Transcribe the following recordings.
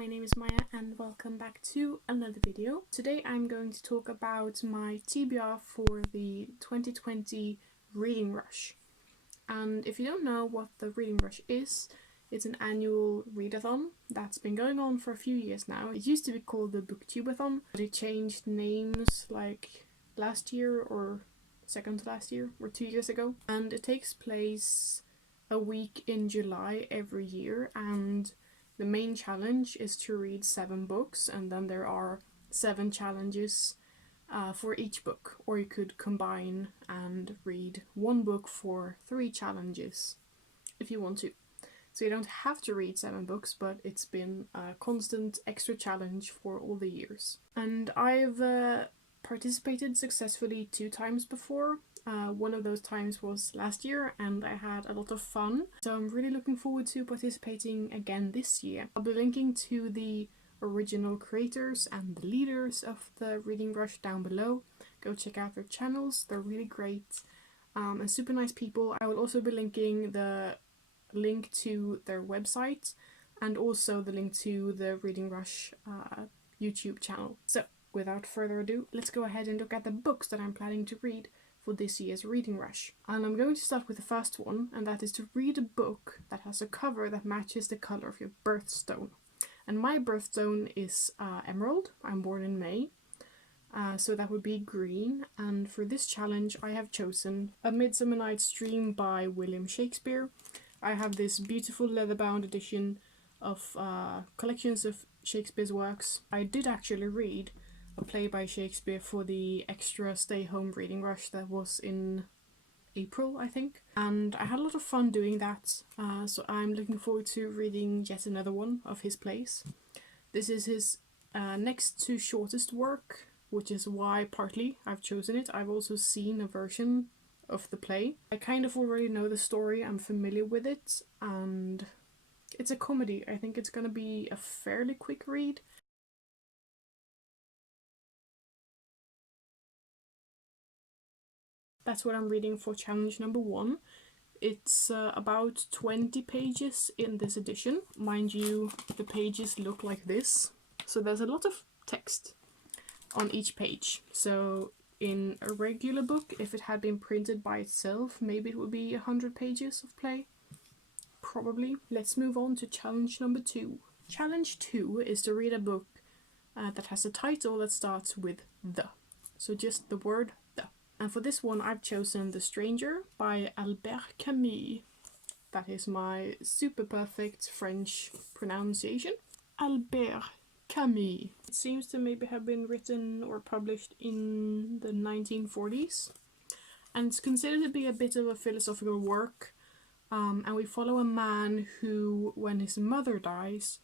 my name is Maya and welcome back to another video. Today I'm going to talk about my TBR for the 2020 Reading Rush. And if you don't know what the Reading Rush is, it's an annual readathon that's been going on for a few years now. It used to be called the Booktubeathon, but it changed names like last year or second to last year or 2 years ago. And it takes place a week in July every year, and the main challenge is to read 7 books, and then there are 7 challenges for each book, or you could combine and read 1 book for 3 challenges if you want to. So you don't have to read 7 books, but it's been a constant extra challenge for all the years. And I've participated successfully 2 times before. One of those times was last year and I had a lot of fun, so I'm really looking forward to participating again this year. I'll be linking to the original creators and the leaders of the Reading Rush down below. Go check out their channels, they're really great and super nice people. I will also be linking the link to their website and also the link to the Reading Rush YouTube channel. So without further ado, let's go ahead and look at the books that I'm planning to read for this year's Reading Rush. And I'm going to start with the first one, and that is to read a book that has a cover that matches the colour of your birthstone. And my birthstone is emerald. I'm born in May, so that would be green. And for this challenge I have chosen A Midsummer Night's Dream by William Shakespeare. I have this beautiful leather-bound edition of collections of Shakespeare's works. I did actually read a play by Shakespeare for the extra stay-home Reading Rush that was in April, I think. And I had a lot of fun doing that, so I'm looking forward to reading yet another one of his plays. This is his next to shortest work, which is why partly I've chosen it. I've also seen a version of the play. I kind of already know the story, I'm familiar with it, and it's a comedy. I think it's gonna be a fairly quick read. That's what I'm reading for challenge number 1. It's about 20 pages in this edition. Mind you, the pages look like this. So there's a lot of text on each page. So in a regular book, if it had been printed by itself, maybe it would be 100 pages of play. Probably. Let's move on to challenge number 2. Challenge 2 is to read a book that has a title that starts with the. So just the word the. And for this one I've chosen The Stranger by Albert Camus. That is my super perfect French pronunciation. Albert Camus. It seems to maybe have been written or published in the 1940s. And it's considered to be a bit of a philosophical work. And we follow a man who, when his mother dies,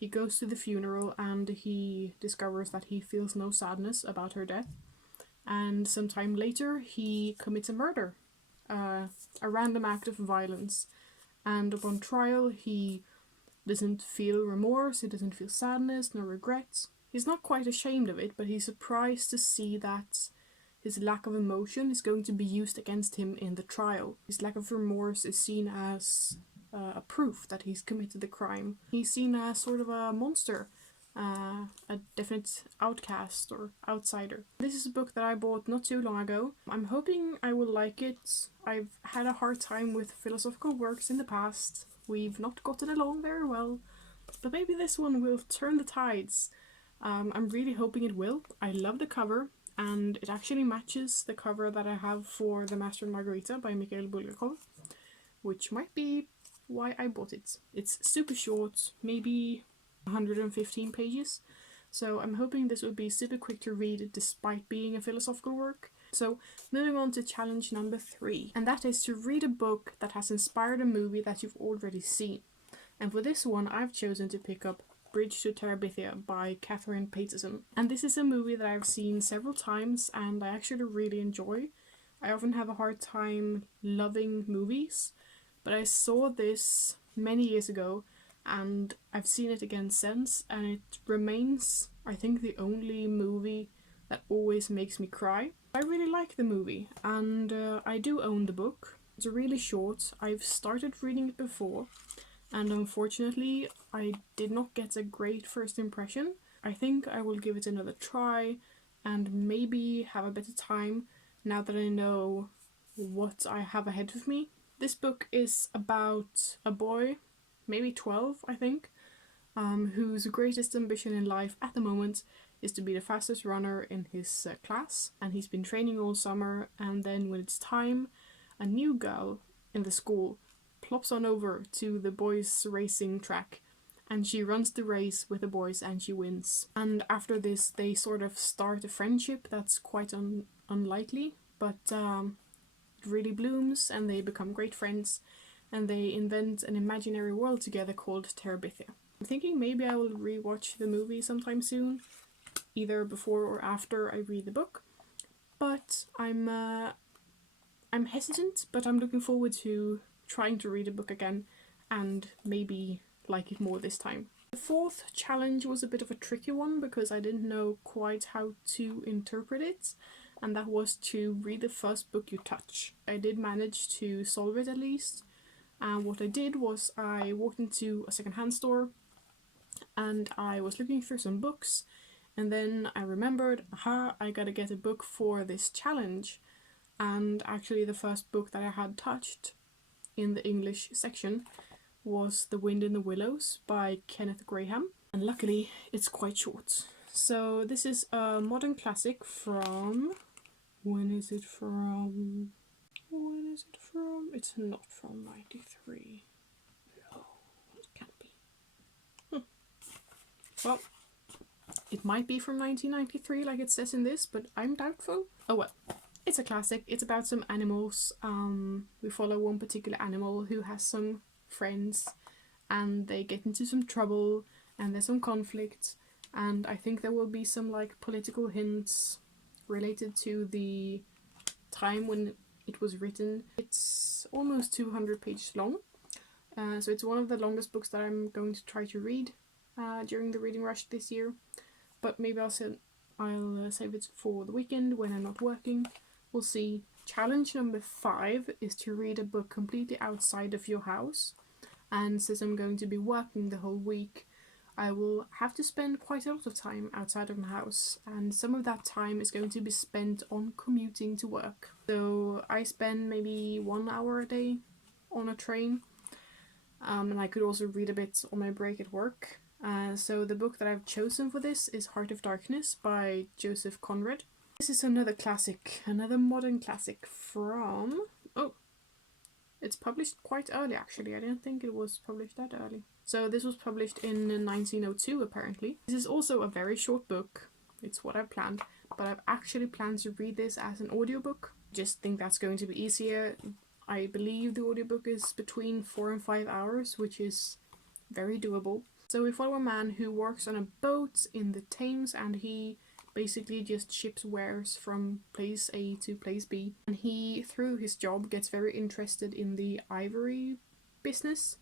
he goes to the funeral and he discovers that he feels no sadness about her death. And sometime later he commits a murder, a random act of violence. And upon trial he doesn't feel remorse, he doesn't feel sadness, no regrets. He's not quite ashamed of it, but he's surprised to see that his lack of emotion is going to be used against him in the trial. His lack of remorse is seen as a proof that he's committed the crime. He's seen as sort of a monster, a definite outcast or outsider. This is a book that I bought not too long ago. I'm hoping I will like it. I've had a hard time with philosophical works in the past. We've not gotten along very well, but maybe this one will turn the tides. I'm really hoping it will. I love the cover, and it actually matches the cover that I have for The Master and Margarita by Mikhail Bulgakov, which might be why I bought it. It's super short, maybe 115 pages, so I'm hoping this will be super quick to read despite being a philosophical work. So moving on to challenge number 3, and that is to read a book that has inspired a movie that you've already seen. And for this one I've chosen to pick up Bridge to Terabithia by Catherine Paterson. And this is a movie that I've seen several times and I actually really enjoy. I often have a hard time loving movies, but I saw this many years ago and I've seen it again since, and it remains, I think, the only movie that always makes me cry. I really like the movie, and I do own the book. It's really short. I've started reading it before, and unfortunately I did not get a great first impression. I think I will give it another try and maybe have a better time now that I know what I have ahead of me. This book is about a boy, maybe 12 I think, whose greatest ambition in life at the moment is to be the fastest runner in his class, and he's been training all summer, and then when it's time, a new girl in the school plops on over to the boys' racing track, and she runs the race with the boys and she wins. And after this, they sort of start a friendship that's quite unlikely, but it really blooms and they become great friends, and they invent an imaginary world together called Terabithia. I'm thinking maybe I will rewatch the movie sometime soon, either before or after I read the book. But I'm hesitant, but I'm looking forward to trying to read a book again and maybe like it more this time. The fourth challenge was a bit of a tricky one because I didn't know quite how to interpret it, and that was to read the first book you touch. I did manage to solve it at least, and what I did was I walked into a secondhand store and I was looking through some books, and then I remembered, aha, I gotta get a book for this challenge. And actually the first book that I had touched in the English section was The Wind in the Willows by Kenneth Grahame, and luckily it's quite short. So this is a modern classic from... when is it from? When is it from? It's not from 93. No, it can't be. Well, it might be from 1993 like it says in this, but I'm doubtful. Oh well. It's a classic. It's about some animals. We follow one particular animal who has some friends and they get into some trouble and there's some conflict, and I think there will be some like political hints related to the time when it was written. It's almost 200 pages long, so it's one of the longest books that I'm going to try to read during the reading rush this year, but maybe I'll save it for the weekend when I'm not working. We'll see. Challenge number 5 is to read a book completely outside of your house, and since I'm going to be working the whole week, I will have to spend quite a lot of time outside of my house, and some of that time is going to be spent on commuting to work. So I spend maybe 1 hour a day on a train, and I could also read a bit on my break at work. So the book that I've chosen for this is Heart of Darkness by Joseph Conrad. This is another classic, another modern classic from... oh, it's published quite early actually. I didn't think it was published that early. So this was published in 1902 apparently. This is also a very short book. It's what I've planned, but I've actually planned to read this as an audiobook. Just think that's going to be easier. I believe the audiobook is between 4 and 5 hours, which is very doable. So we follow a man who works on a boat in the Thames, and he basically just ships wares from place A to place B. And he, through his job, gets very interested in the ivory business,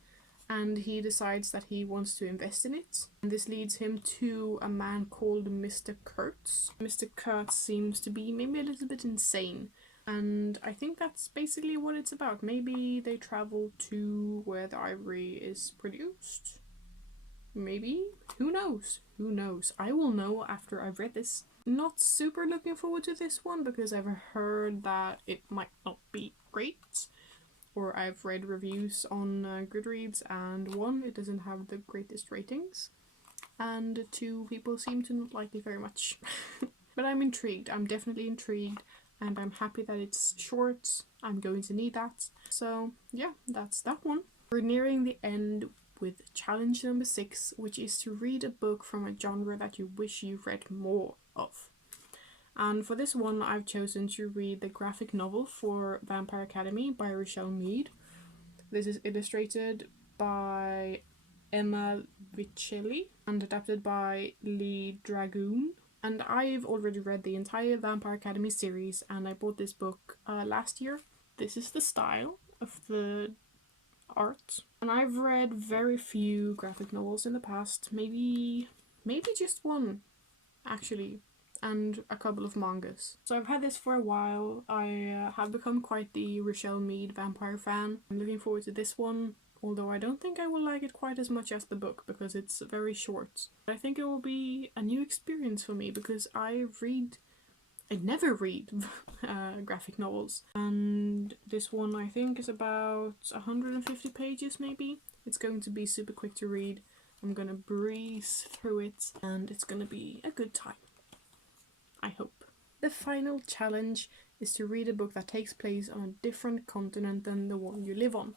and he decides that he wants to invest in it. And this leads him to a man called Mr. Kurtz. Mr. Kurtz seems to be maybe a little bit insane, and I think that's basically what it's about. Maybe they travel to where the ivory is produced. Maybe? Who knows? Who knows? I will know after I've read this. Not super looking forward to this one because I've heard that it might not be great. Or I've read reviews on Goodreads, and 1, it doesn't have the greatest ratings, and 2, people seem to not like it very much. But I'm intrigued. I'm definitely intrigued, and I'm happy that it's short. I'm going to need that. So yeah, that's that one. We're nearing the end with challenge number 6, which is to read a book from a genre that you wish you read more of. And for this one, I've chosen to read the graphic novel for Vampire Academy by Rochelle Mead. This is illustrated by Emma Vicelli and adapted by Lee Dragoon. And I've already read the entire Vampire Academy series, and I bought this book last year. This is the style of the art. And I've read very few graphic novels in the past, maybe just one, actually, and a couple of mangas. So I've had this for a while. I have become quite the Rochelle Mead vampire fan. I'm looking forward to this one although I don't think I will like it quite as much as the book because it's very short. I think it will be a new experience for me because I never read graphic novels, and this one I think is about 150 pages maybe. It's going to be super quick to read. I'm gonna breeze through it and it's gonna be a good time, I hope. The final challenge is to read a book that takes place on a different continent than the one you live on.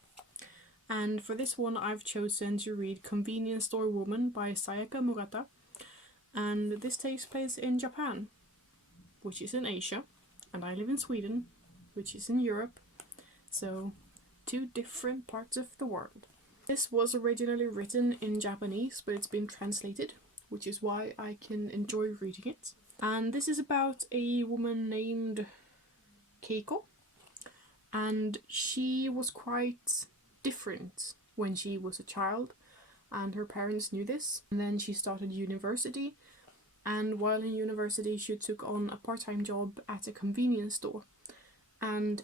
And for this one I've chosen to read Convenience Store Woman by Sayaka Murata, and this takes place in Japan, which is in Asia, and I live in Sweden, which is in Europe, so 2 different parts of the world. This was originally written in Japanese, but it's been translated, which is why I can enjoy reading it. And this is about a woman named Keiko, and she was quite different when she was a child, and her parents knew this. And then she started university, and while in university she took on a part-time job at a convenience store, and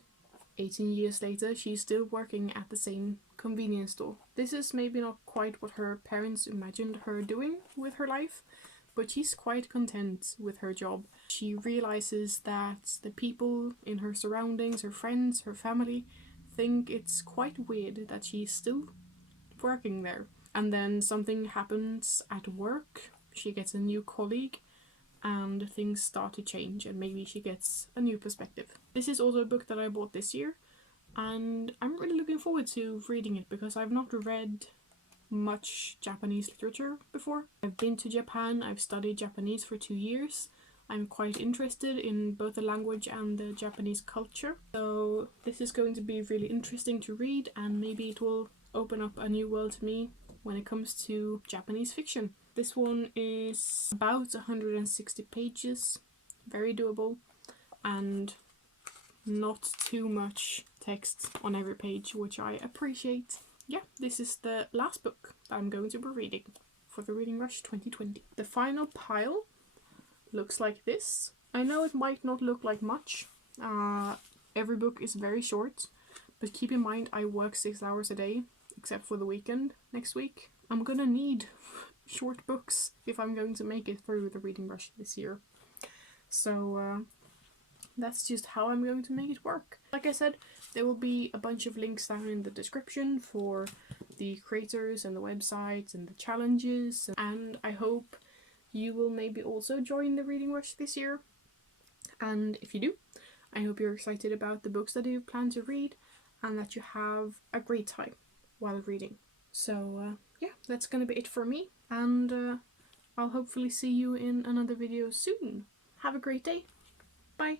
18 years later she's still working at the same convenience store. This is maybe not quite what her parents imagined her doing with her life, but she's quite content with her job. She realizes that the people in her surroundings, her friends, her family, think it's quite weird that she's still working there. And then something happens at work, she gets a new colleague, and things start to change, and maybe she gets a new perspective. This is also a book that I bought this year, and I'm really looking forward to reading it because I've not read much Japanese literature before. I've been to Japan, I've studied Japanese for 2 years. I'm quite interested in both the language and the Japanese culture, so this is going to be really interesting to read, and maybe it will open up a new world to me when it comes to Japanese fiction. This one is about 160 pages, very doable, and not too much text on every page, which I appreciate. Yeah, this is the last book that I'm going to be reading for the Reading Rush 2020. The final pile looks like this. I know it might not look like much. Every book is very short, but keep in mind I work 6 hours a day, except for the weekend next week. I'm gonna need short books if I'm going to make it through the Reading Rush this year. So that's just how I'm going to make it work. Like I said, there will be a bunch of links down in the description for the creators and the websites and the challenges, and I hope you will maybe also join the Reading Rush this year. And if you do, I hope you're excited about the books that you plan to read and that you have a great time while reading. So yeah, that's gonna be it for me, and I'll hopefully see you in another video soon. Have a great day. Bye.